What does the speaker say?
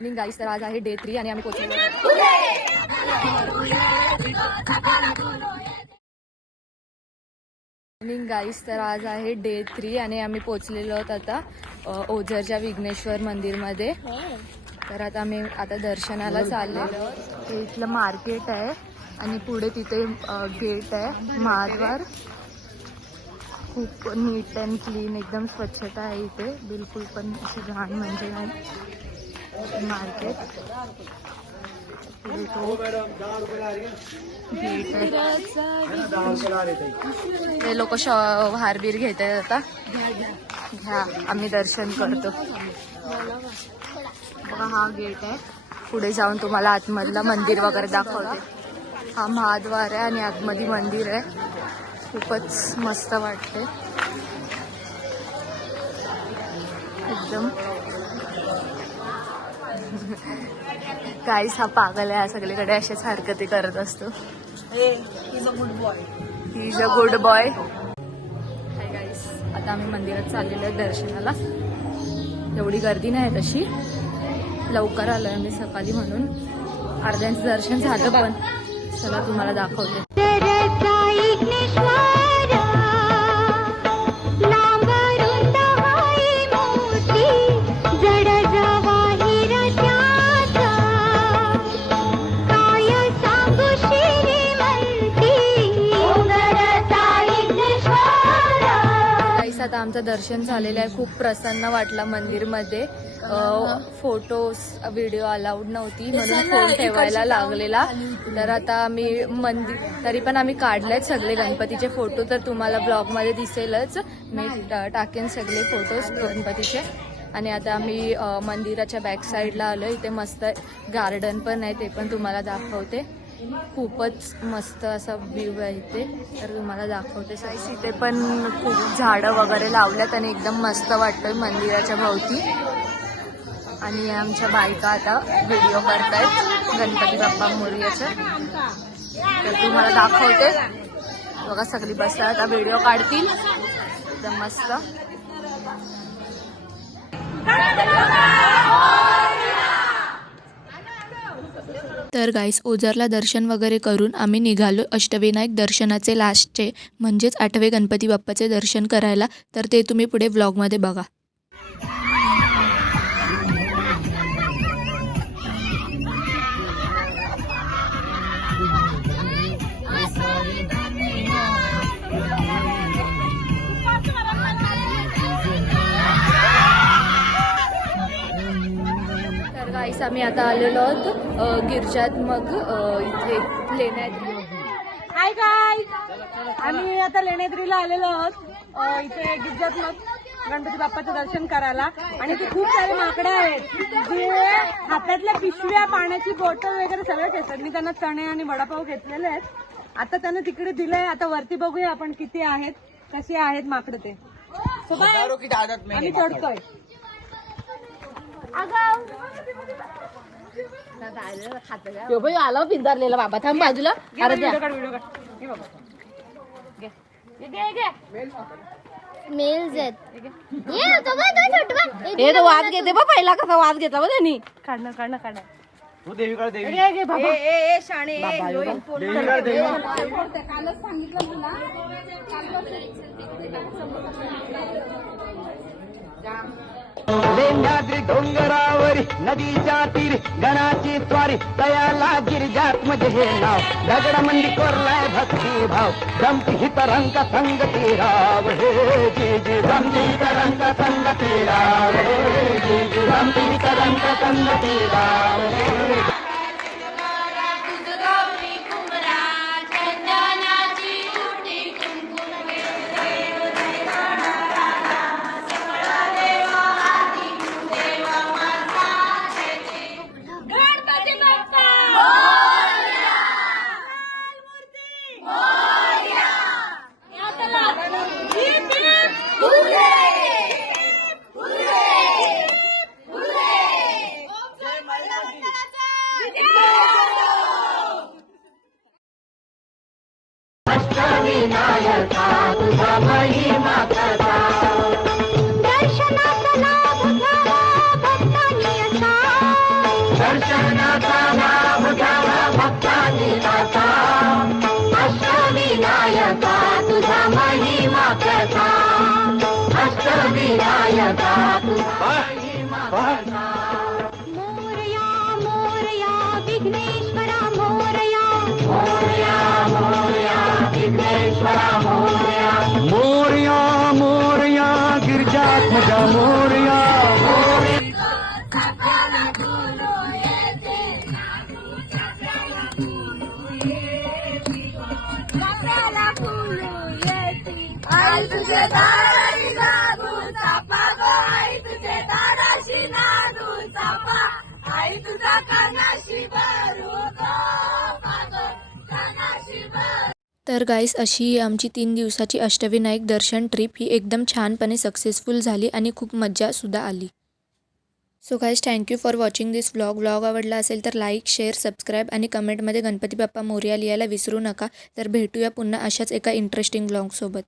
गाईस, तर आज आहे डे 3 आणि आम्ही पोहोचलो. गाईस, तर आज आहे डे 3 आणि आम्ही पोहोचलेलो आहोत आता ओझरच्या विघ्नेश्वर मंदिरमध्ये. तर आता आम्ही दर्शनाला चाललेलो आहोत. हे इथलं मार्केट आहे आणि पुढे तिथे गेट आहे महाद्वार. खूप नीट अँड क्लीन, एकदम स्वच्छता आहे इथे, बिलकुल पण अशी घाण म्हणजे नाही. मार्केट हे लोक हारबीर घेत आहेत. आता घ्या, आम्ही दर्शन करतो. बघा, हा गेट आहे. पुढे जाऊन तुम्हाला आतमधलं मंदिर वगैरे दाखवते. हा महाद्वार आहे आणि आतमध्ये मंदिर आहे. खूपच मस्त वाटते एकदम. गाईस, हा पागल आहे, सगळीकडे अशाच हरकती करत असतो. He is a good boy. Hi guys, आता आम्ही मंदिरात चाललेलो आहे दर्शनाला. एवढी गर्दी नाही तशी, लवकर आलोय आम्ही सकाळी म्हणून. अर्ध्यांचं दर्शन झालं, पण चला तुम्हाला दाखवते. आता आमचं दर्शन झालेलं आहे. खूप प्रसन्न वाटलं मंदिरमध्ये. फोटोज व्हिडिओ अलाउड नव्हती म्हणून फोन ठेवायला लागलेला. तर आता आम्ही तरी पण आम्ही काढलेत सगळे गणपतीचे फोटो. तर तुम्हाला ब्लॉगमध्ये दिसेलच, मी टाकेन सगळे फोटोज गणपतीचे. आणि आता आम्ही मंदिराच्या बॅक साईडला आलो. इथे मस्त गार्डन पण आहे, ते पण तुम्हाला दाखवते. खूपच मस्त असा व्ह्यू आहे इथे, तर तुम्हाला दाखवते. इथे पण खूप झाडं वगैरे लावल्यात आणि एकदम मस्त वाटतंय मंदिराच्या भोवती. आणि आमच्या बायका आता व्हिडिओ करतायत गणपती बाप्पा मोरयाचं. तर तुम्हाला दाखवते. बघा, सगळी बसतात, आता व्हिडिओ काढतील एकदम मस्त. तर गाईस, ओझरला दर्शन वगैरे करून आम्ही निघालो अष्टविनायक दर्शनाचे लास्टचे म्हणजेच 8वे गणपती बाप्पाचे दर्शन करायला. तर ते तुम्ही पुढे व्लॉगमध्ये बघा. गाईस, आम्ही आता आलेलो आहोत गिरजात्मक इथे लेण्याद्री. हाय गाईस, आम्ही आता लेण्याद्रीला आलेलो आहोत. इथे गिरजात्मक गणपती बाप्पाचं दर्शन करायला. आणि इथे खूप सारे माकडे आहेत जे हातातल्या पिशव्या, पाण्याची बॉटल वगैरे सगळं घेतात. मी त्यांना चणे आणि वडापाव घेतलेले आहेत. आता त्यांना तिकडे दिलंय. आता वरती बघूया आपण किती आहेत, कसे आहेत माकडे ते. आम्ही चढतोय. आला पिंजारलेला बाबा, थांब बाजूला. मेल्स आहेत. हे तो वाद घेते बा, पहिला कसा वाद घेतला बा त्यांनी. काढणं तू देवीकडे देवी शाणे कालच सांगितलं तुला. लेण्याद्री डोंगरावरी नदीच्या तीरी गणाची स्वारी तयाला गिरिजात्मज हे नाव. दगडमंदी कोरलाय भक्ती भाव रमती हित रंग संगती राव हे जी जी. रमती हित रंग संगती राव हे जी जी. रमती हित रंग संगती राव हे. दर्शनाचा लाभ घ्यावा भक्तांनी दाता अष्टविनायका तुझा महिमा कसा अष्टविनायका तुझा महिमा कसा मोरया मोरया विघ्नेश्वरा मोरया मोरया मोरया विघ्नेश्वरा मोरया मोरया मोरया गिरिजात्मजा मोरया आई तुझे दाराशी नादू चापा गो आई तुझे दाराशी नादू चापा आई तुझा कानाशी भरू गो पागल कानाशी भरू. तर गाईस अशी ही आमची 3 दिवसाची अष्टविनायक दर्शन ट्रिप ही एकदम छानपणे सक्सेसफुल झाली आणि खूप मज्जासुद्धा आली. So guys thank you for watching this vlog आवडला असेल तर लाईक शेअर सबस्क्राईब आणि कमेंटमध्ये गणपती बाप्पा मोरया लिहायला विसरू नका. तर भेटूया पुन्हा अशाच एका इंटरेस्टिंग व्लॉगसोबत.